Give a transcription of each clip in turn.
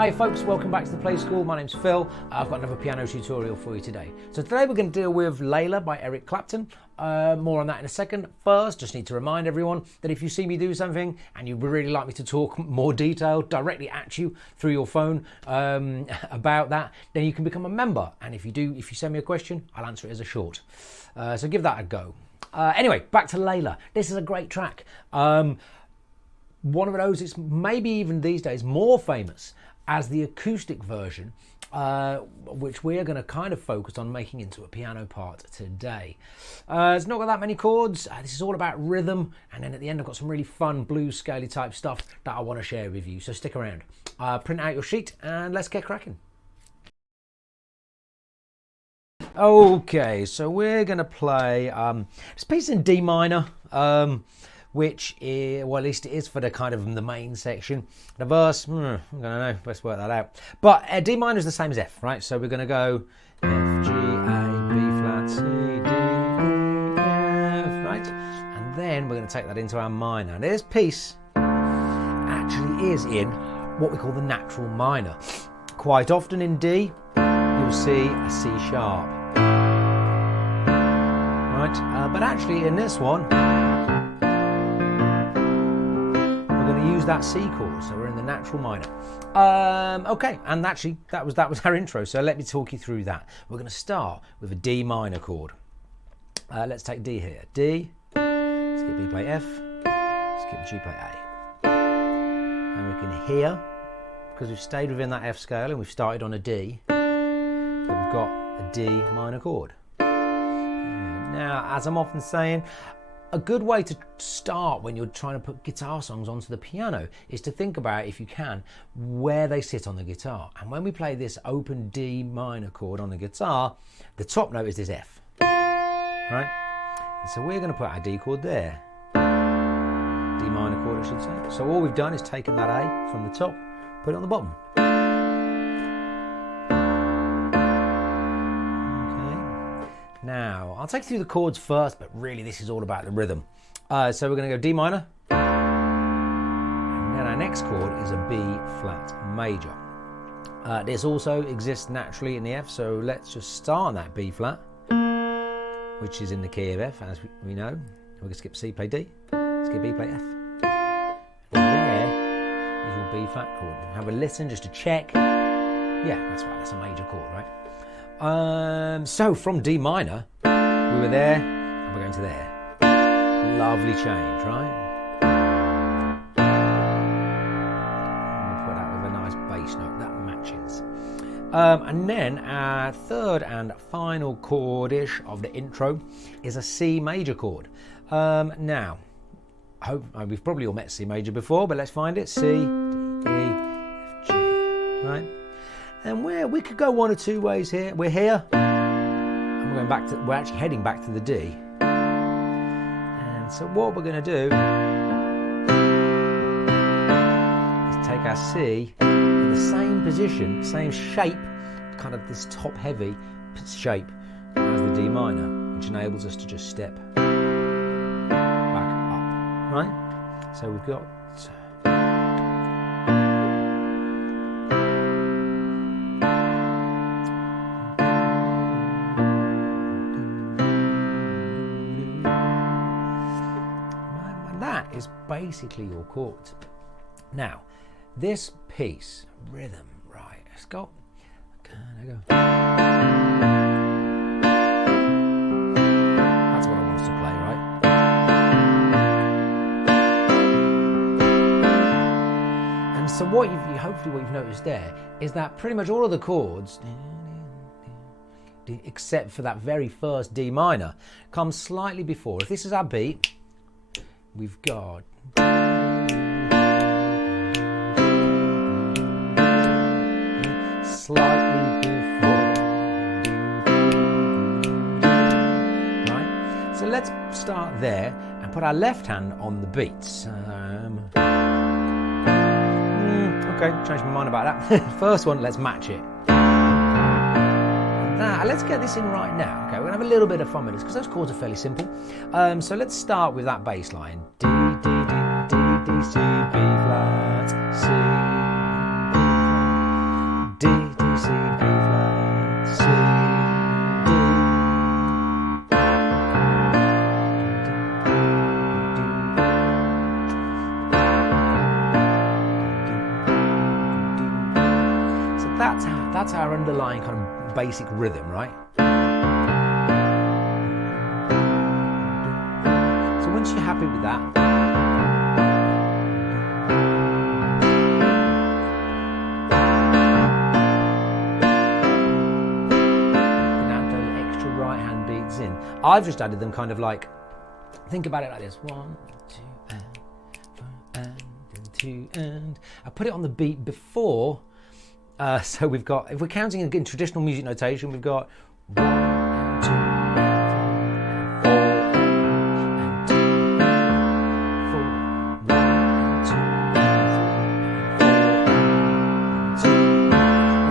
Hi folks, welcome back to the Play School. My name's Phil. I've got another piano tutorial for you today. So today we're going to deal with Layla by Eric Clapton. More on that in a second. First, just need to remind everyone that if you see me do something and you would really like me to talk more detail directly at you through your phone about that, then you can become a member. And if you send me a question, I'll answer it as a short. So give that a go. Anyway, back to Layla. This is a great track. One of those, it's maybe even these days more famous as the acoustic version, which we're going to kind of focus on making into a piano part today. It's not got that many chords. This is all about rhythm, and then at the end I've got some really fun blues scaly type stuff that I want to share with you, so stick around. Print out your sheet and let's get cracking. Okay, so we're going to play this piece in D minor, which is, well, at least it is for the kind of the main section. The verse, I don't know, let's work that out. But D minor is the same as F, right? So we're going to go F, G, A, B flat, C, D, E, F, right? And then we're going to take that into our minor. And this piece actually is in what we call the natural minor. Quite often in D, you'll see a C sharp, right? But actually in this one, use that C chord, so we're in the natural minor. Okay, and actually that was our intro, so let me talk you through that. We're going to start with a D minor chord. Let's take D here. D, skip B, play F, skip G, play A. And we can hear, because we've stayed within that F scale and we've started on a D, that we've got a D minor chord. Now, as I'm often saying, a good way to start when you're trying to put guitar songs onto the piano is to think about, if you can, where they sit on the guitar. And when we play this open D minor chord on the guitar, the top note is this F, right? And so we're going to put our D chord there. D minor chord, I should say. So all we've done is taken that A from the top, put it on the bottom. Now, I'll take you through the chords first, but really this is all about the rhythm. So we're going to go D minor, and then our next chord is a B flat major. This also exists naturally in the F, so let's just start on that B flat, which is in the key of F, as we know. We're going to skip C, play D, skip B, play F. And there is your B flat chord. Have a listen just to check. Yeah, that's right, that's a major chord, right? So from D minor, we were there, and we're going to there. Lovely change, right? And we'll put that with a nice bass note, that matches. And then our third and final chordish of the intro is a C major chord. Now, we've probably all met C major before, but let's find it. C, D, E, F, G, right? And we could go one or two ways here. We're here, and we're actually heading back to the D. And so what we're going to do is take our C in the same position, same shape, kind of this top heavy shape as the D minor, which enables us to just step back up, right? So we've got is basically your chords. Now, this piece, rhythm, right, let's go. That's what I want us to play, right? And so hopefully what you've noticed there is that pretty much all of the chords, except for that very first D minor, come slightly before. If this is our beat, we've got slightly before, right? So let's start there and put our left hand on the beats. Okay, changed my mind about that. First one, let's match it. Let's get this in right now. Okay, we're gonna have a little bit of fun with this because those chords are fairly simple. So let's start with that bass line. D, D, D, D, D, C, B flat, C, B flat. that's our underlying kind of basic rhythm, right? So once you're happy with that, you can add those extra right hand beats in. I've just added them kind of like, think about it like this: 1, 2, and 2, and. I put it on the beat before. So we've got, if we're counting in traditional music notation, we've got 1 and 2 and 4 and 2 and 4, 1 and 2 and 3 and 4 and 2.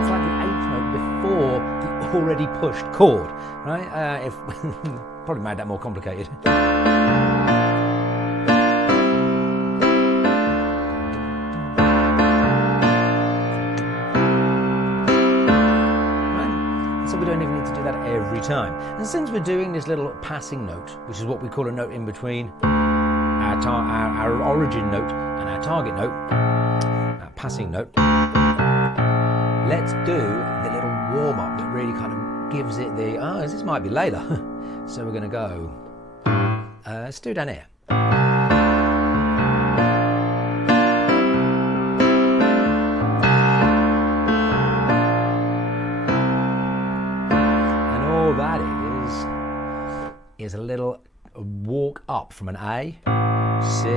It's like the eighth note before the already pushed chord, right? If probably made that more complicated. Every time. And since we're doing this little passing note, which is what we call a note in between our origin note and our target note, our passing note, let's do the little warm-up that really kind of gives it the, this might be Layla. So we're going to go, let's do it down here. Is a little walk up from an A, C, D.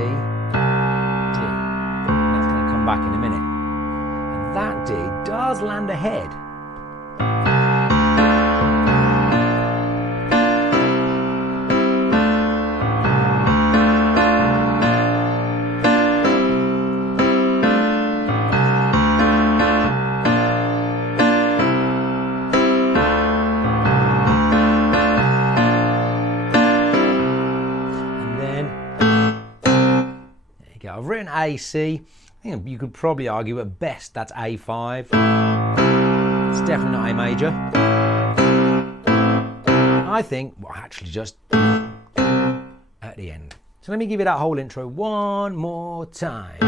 That's going to come back in a minute. And that D does land ahead. I've written A, C. I think you could probably argue at best that's A5. It's definitely not A major. I think, well, actually just at the end. So let me give you that whole intro one more time.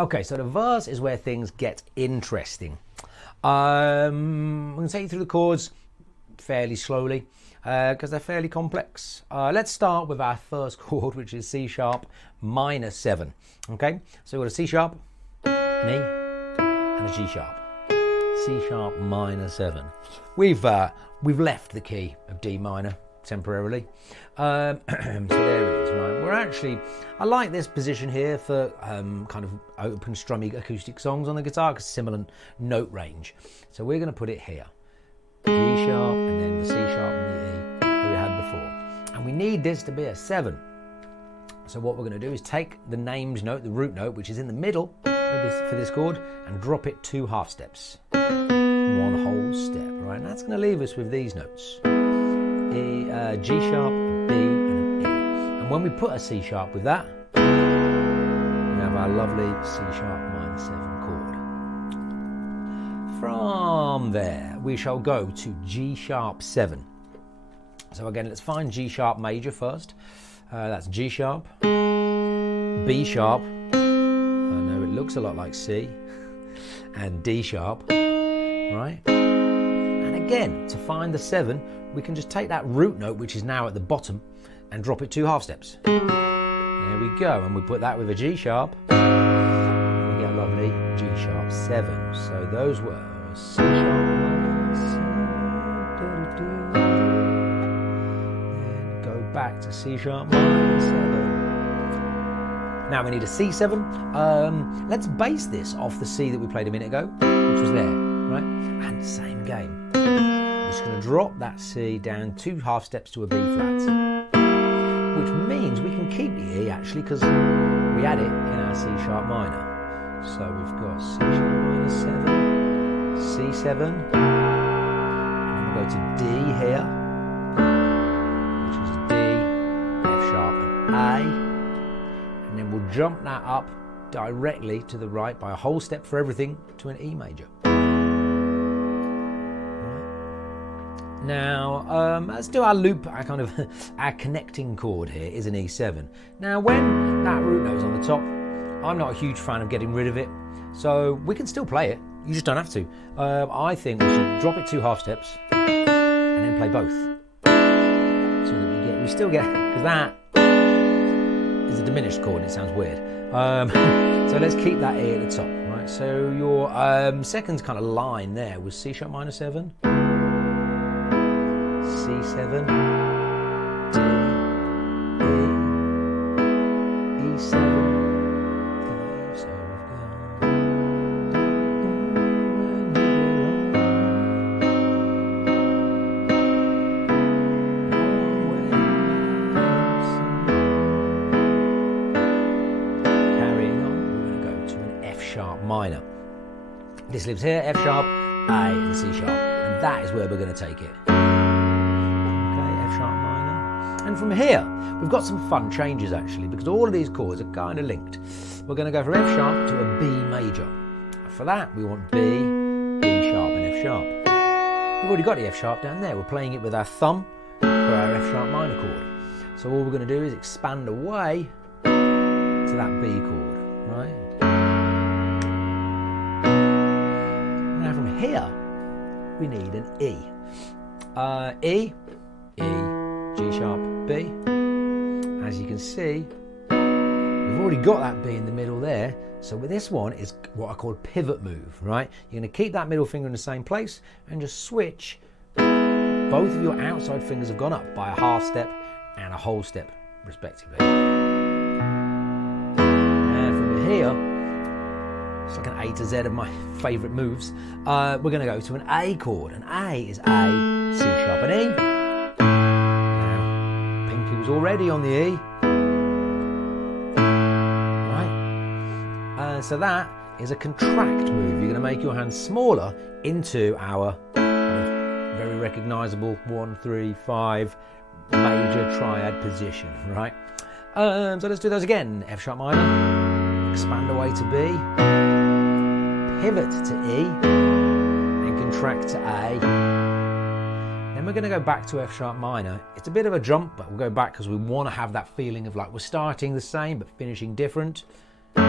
Okay, so the verse is where things get interesting. I'm going to take you through the chords fairly slowly because they're fairly complex. Let's start with our first chord, which is C sharp minor 7. Okay, so we've got a C sharp, an E, and a G sharp. C sharp minor 7. We've left the key of D minor temporarily. So there it is, right? We're actually, I like this position here for kind of open strummy acoustic songs on the guitar because similar note range. So we're going to put it here. G sharp and then the C sharp and the E that we had before. And we need this to be a 7. So what we're going to do is take the named note, the root note, which is in the middle for this chord, and drop it 2 half steps. 1 whole step, right? And that's going to leave us with these notes. G sharp, B, and an E. And when we put a C sharp with that, we have our lovely C sharp minor 7 chord. From there, we shall go to G sharp 7. So again, let's find G sharp major first. That's G sharp, B sharp, I know it looks a lot like C, and D sharp, right? And again, to find the 7, we can just take that root note, which is now at the bottom, and drop it 2 half steps. There we go, and we put that with a G sharp, and we get a lovely G sharp 7. So those were C sharp, then go back to C sharp minor 7. Now we need a C7. Let's base this off the C that we played a minute ago, which was there, right? And same game. We're just going to drop that C down 2 half steps to a B flat, which means we can keep the E actually because we had it in our C sharp minor. So we've got C sharp minor 7, C7, and then we're to D here, which is D, F sharp and A, and then we'll jump that up directly to the right by a whole step for everything to an E major. Right. Now let's do our loop, our kind of our connecting chord here is an E7. Now when that root note's on the top, I'm not a huge fan of getting rid of it, so we can still play it, you just don't have to. I think we should drop it 2 half steps and then play both, so that we still get, because that is a diminished chord and it sounds weird. So let's keep that E at the top, right? So your second kind of line there was C sharp minor 7, C7, D, E, E7. Minor. This lives here, F sharp, A and C sharp, and that is where we're going to take it. Okay, F sharp minor. And from here, we've got some fun changes actually, because all of these chords are kind of linked. We're going to go from F sharp to a B major. For that, we want B, B sharp and F sharp. We've already got the F sharp down there. We're playing it with our thumb for our F sharp minor chord. So all we're going to do is expand away to that B chord, right? Here, we need an E. E, E, G sharp, B. As you can see, we've already got that B in the middle there. So with this one, it's what I call a pivot move, right? You're going to keep that middle finger in the same place and just switch. Both of your outside fingers have gone up by a half step and a whole step, respectively. And from here, it's like an A to Z of my favourite moves. We're going to go to an A chord. An A is A, C sharp and E. Now, Pinky was already on the E. Right? So that is a contract move. You're going to make your hand smaller into our very recognisable 1, 3, 5 major triad position. Right? So let's do those again. F sharp minor, expand away to B. Pivot to E and contract to A. Then we're going to go back to F sharp minor. It's a bit of a jump, but we'll go back because we want to have that feeling of like we're starting the same but finishing different. We're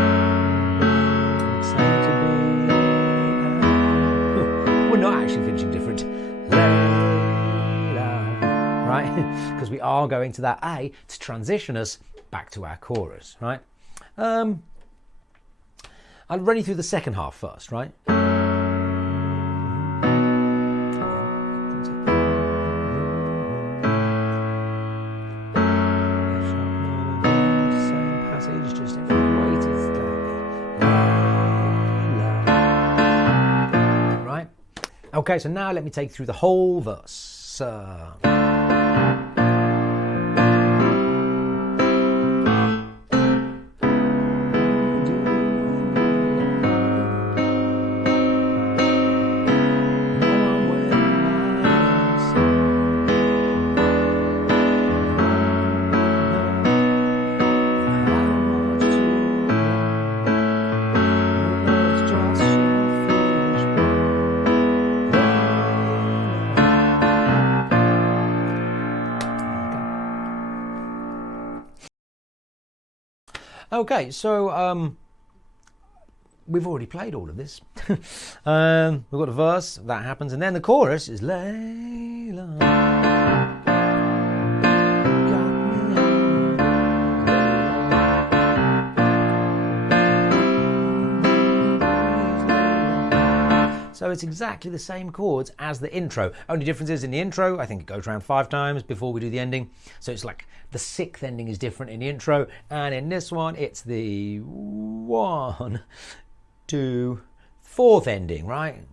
not actually finishing different. Right? Because we are going to that A to transition us back to our chorus, right? I'll run you through the second half first, right? Same passage, just weighted slightly. Right? Okay, so now let me take you through the whole verse. Okay, so we've already played all of this. We've got the verse, that happens, and then the chorus is Layla. So it's exactly the same chords as the intro. Only difference is in the intro, I think it goes around 5 times before we do the ending. So it's like the 6th ending is different in the intro. And in this one, it's the 1, 2, 4th ending, right?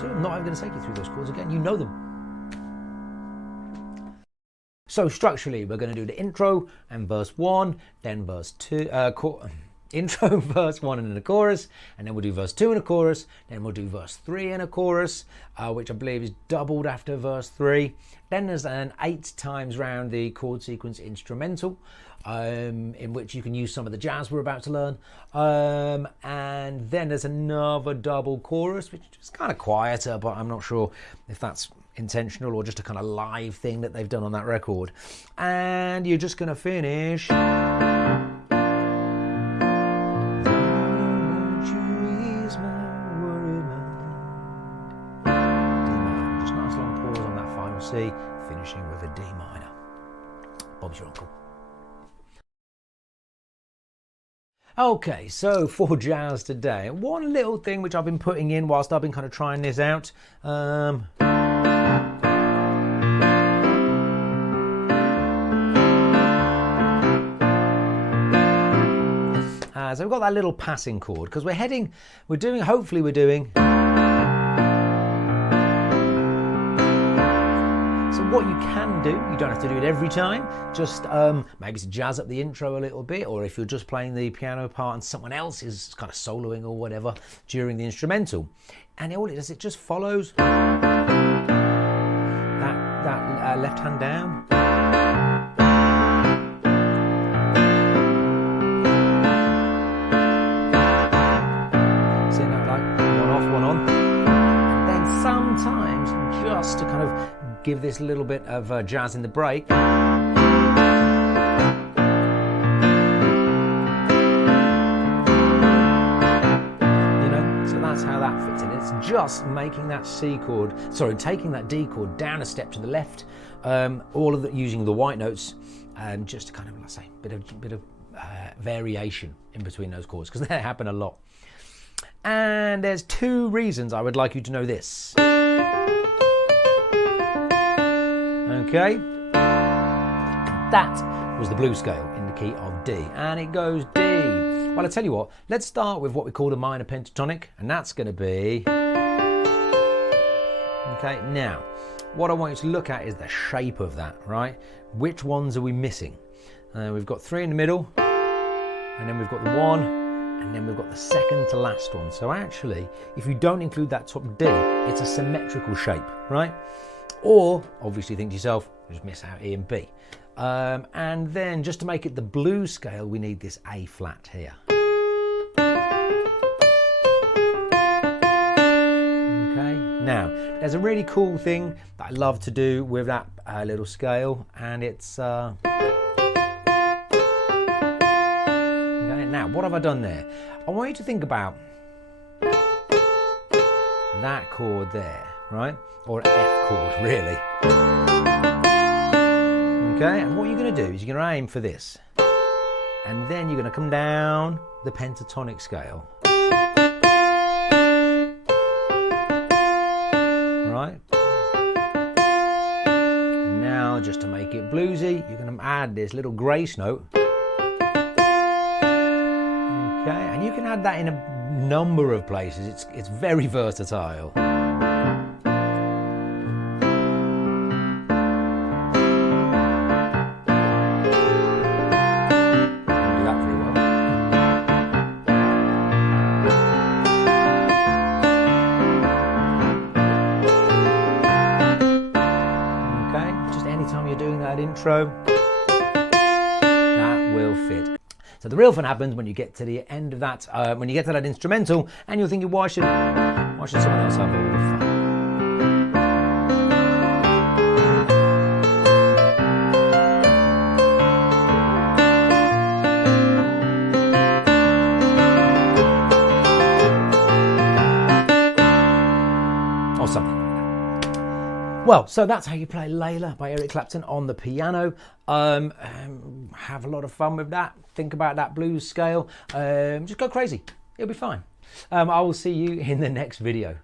I'm not even going to take you through those chords again. You know them. So structurally, we're going to do the intro and verse 1, then verse 2, intro, verse 1 and then a chorus, and then we'll do verse 2 and a chorus, then we'll do verse 3 and a chorus, which I believe is doubled after verse 3. Then there's an 8 times round the chord sequence instrumental, in which you can use some of the jazz we're about to learn. And then there's another double chorus, which is kind of quieter, but I'm not sure if that's intentional or just a kind of live thing that they've done on that record. And you're just going to finish. C, finishing with a D minor. Bob's your uncle. Okay, so for jazz today, one little thing which I've been putting in whilst I've been kind of trying this out. So we've got that little passing chord because hopefully we're doing. What you can do, you don't have to do it every time, just maybe to jazz up the intro a little bit, or if you're just playing the piano part and someone else is kind of soloing or whatever during the instrumental. And all it does, it just follows that left hand down. Sitting out like one off, one on. And then sometimes, just to kind of give this little bit of jazz in the break. You know, so that's how that fits in. It's just making that taking that D chord down a step to the left, all of that using the white notes, just to kind of, let's say, bit of variation in between those chords, because they happen a lot. And there's 2 reasons I would like you to know this. Okay, that was the blues scale in the key of D, and it goes D. Well, I tell you what, let's start with what we call the minor pentatonic, and that's going to be. Okay, now, what I want you to look at is the shape of that, right? Which ones are we missing? We've got 3 in the middle, and then we've got the 1, and then we've got the second to last one. So actually, if you don't include that top D, it's a symmetrical shape, right? Or, obviously, think to yourself, just miss out E and B. And then, just to make it the blues scale, we need this A flat here. Okay, now, there's a really cool thing that I love to do with that little scale, and it's... Okay, now, what have I done there? I want you to think about that chord there, right? Or F chord, really. Okay, and what you're going to do is you're going to aim for this. And then you're going to come down the pentatonic scale. Right? And now, just to make it bluesy, you're going to add this little grace note. Okay, and you can add that in a number of places. It's very versatile. Intro, that will fit. So the real fun happens when you get to the end of that, when you get to that instrumental, and you're thinking, why should someone else have all the fun? Or something. Well, so that's how you play Layla by Eric Clapton on the piano. Have a lot of fun with that. Think about that blues scale. Just go crazy. It'll be fine. I will see you in the next video.